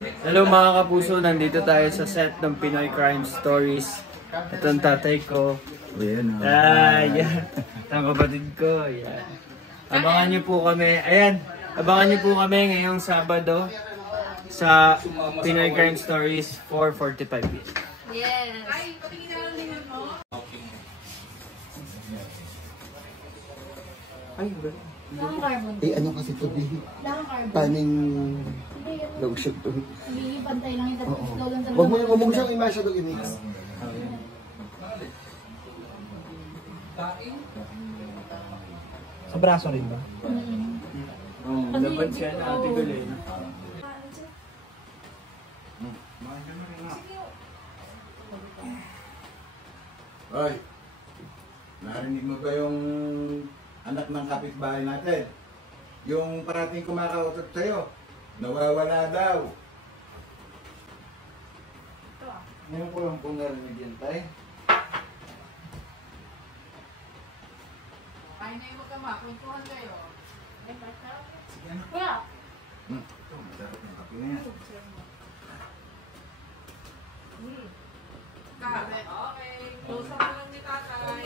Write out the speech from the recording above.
Hello mga kapuso, nandito tayo sa set ng Pinoy Crime Stories. Ito ang tatay ko. Ayan. Yan. Ang kapatid ko. Yan. Abangan niyo po kami. Ayan. Abangan niyo po kami ngayong Sabado sa Pinoy Crime Stories 4:45 p.m. Yes. Ay, Nakakarbon. Eh ano kasi ito, Nakakarbon. paning Hindi yan. long shot to. Hindi pantay lang ito. Oo. Ikaw lang talaga. Huwag mo siyang i-masyadong i-mix. Sa braso rin ba? laban siya na Ate Gulay. Hoy, narinig mo ba yung anak ng kapitbahay natin? Yung parating kumakautot sa'yo, nawawala daw. Ngayon ko lang po narinig yan, tay. Ay, na yung magkamakwentuhan kayo. Kuya. Ito, masarap ng kape na yan. Okay. Close up na lang ni tatay.